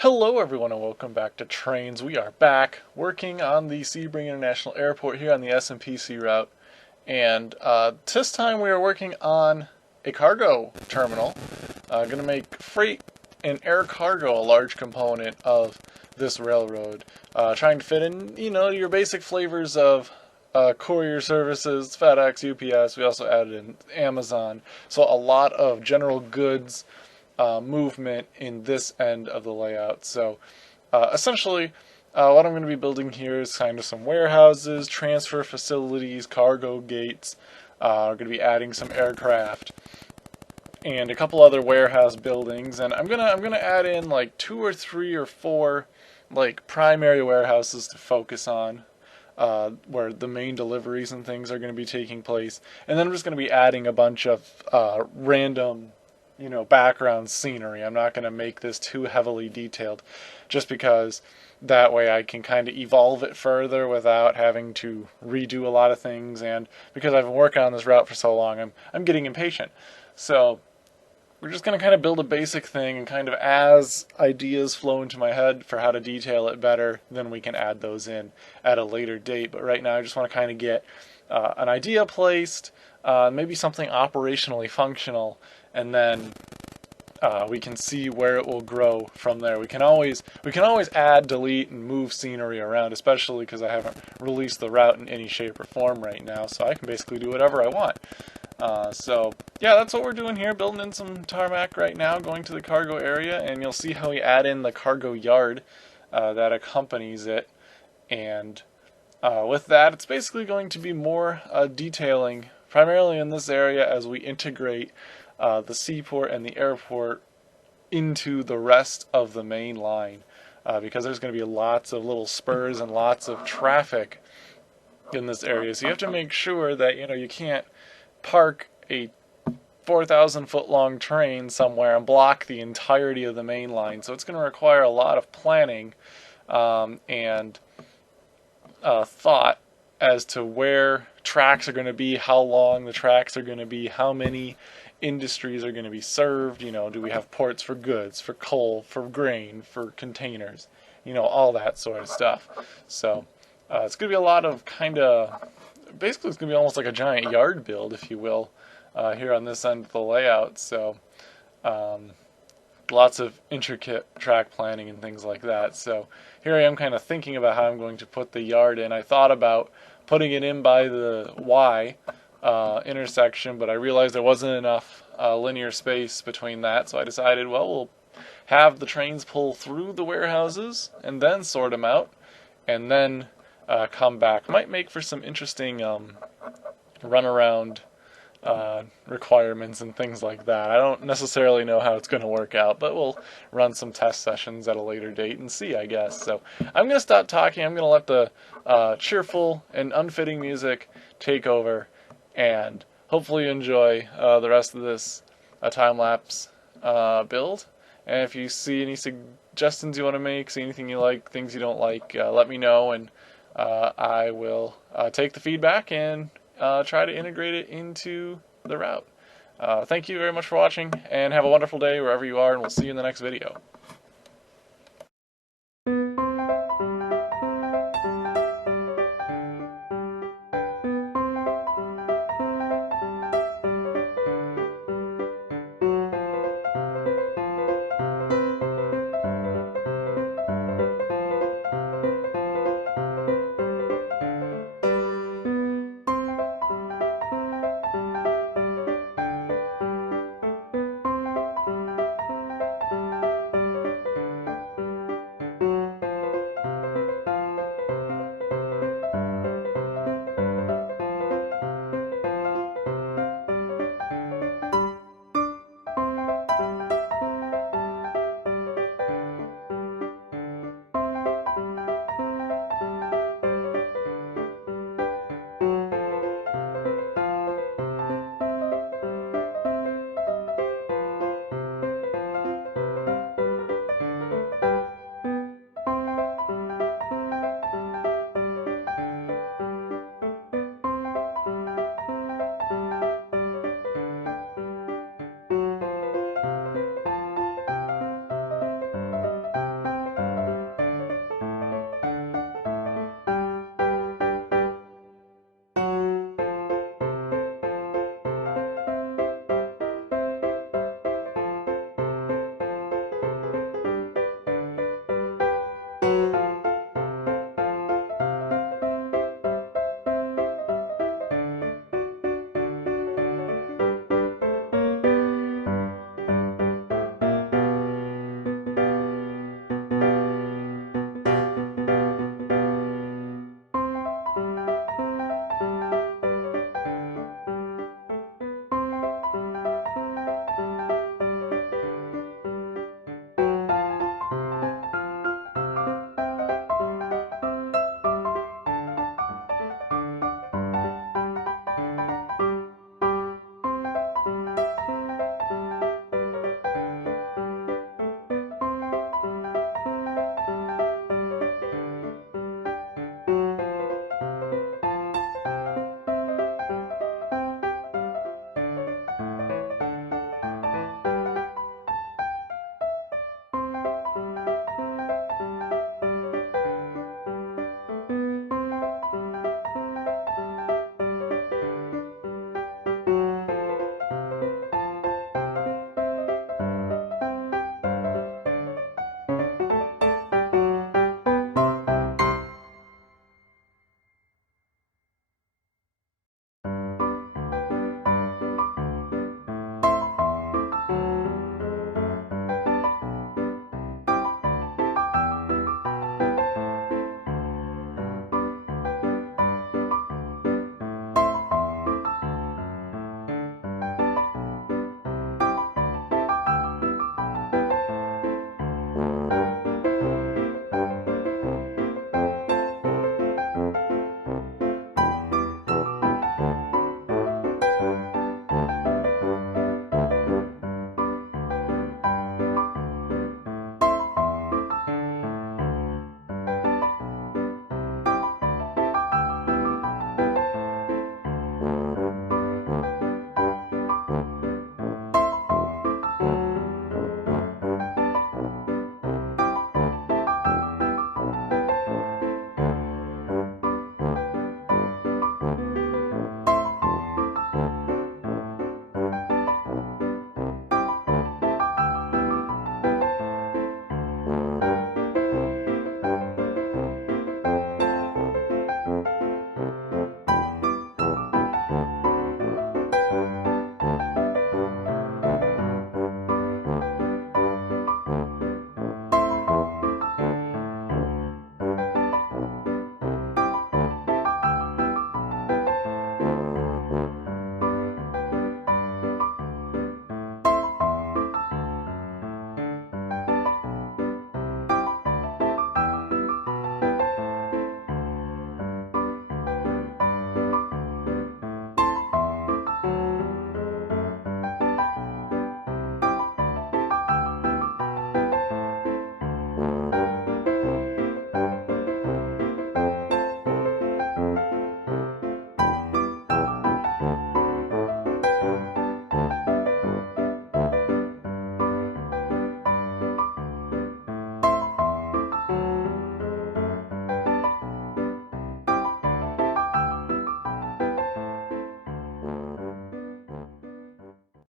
Hello everyone and welcome back to Trainz. We are back working on the Sebring International Airport here on the S&PC route. And this time we are working on a cargo terminal. Going to make freight and air cargo a large component of this railroad. Trying to fit in, your basic flavors of courier services, FedEx, UPS. We also added in Amazon. So a lot of general goods movement in this end of the layout. So essentially what I'm going to be building here is kind of some warehouses, transfer facilities, cargo gates. We're going to be adding some aircraft and a couple other warehouse buildings, and I'm gonna add in like 2 or 3 or 4 like primary warehouses to focus on, where the main deliveries and things are going to be taking place, and then I'm just going to be adding a bunch of random background scenery. I'm not going to make this too heavily detailed, just because that way I can kind of evolve it further without having to redo a lot of things, and because I've been working on this route for so long, I'm getting impatient. So we're just going to kind of build a basic thing, and kind of as ideas flow into my head for how to detail it better, then we can add those in at a later date. But right now I just want to kind of get an idea placed, maybe something operationally functional, and then we can see where it will grow from there. We can always add, delete, and move scenery around, especially because I haven't released the route in any shape or form right now, so I can basically do whatever I want. So yeah, that's what we're doing here, building in some tarmac right now, going to the cargo area, and you'll see how we add in the cargo yard that accompanies it. And with that, it's basically going to be more detailing, primarily in this area, as we integrate the seaport and the airport into the rest of the main line, because there's going to be lots of little spurs and lots of traffic in this area. So you have to make sure that you can't park a 4,000 foot long train somewhere and block the entirety of the main line. So it's going to require a lot of planning and thought as to where tracks are going to be, how long the tracks are going to be, how many industries are going to be served. Do we have ports for goods, for coal, for grain, for containers, all that sort of stuff. So it's going to be a lot of basically it's going to be almost like a giant yard build, if you will, here on this end of the layout. So lots of intricate track planning and things like that. So here I am kind of thinking about how I'm going to put the yard in. I thought about putting it in by the Y intersection, but I realized there wasn't enough linear space between that, so I decided, well, we'll have the trains pull through the warehouses and then sort them out, and then come back. Might make for some interesting runaround requirements and things like that. I don't necessarily know how it's going to work out, but we'll run some test sessions at a later date and see, I guess. So I'm going to stop talking. I'm going to let the cheerful and unfitting music take over, and hopefully you enjoy the rest of this time-lapse build. And if you see any suggestions you want to make, see anything you like, things you don't like, let me know, and I will take the feedback and try to integrate it into the route. Thank you very much for watching, and have a wonderful day wherever you are, and we'll see you in the next video.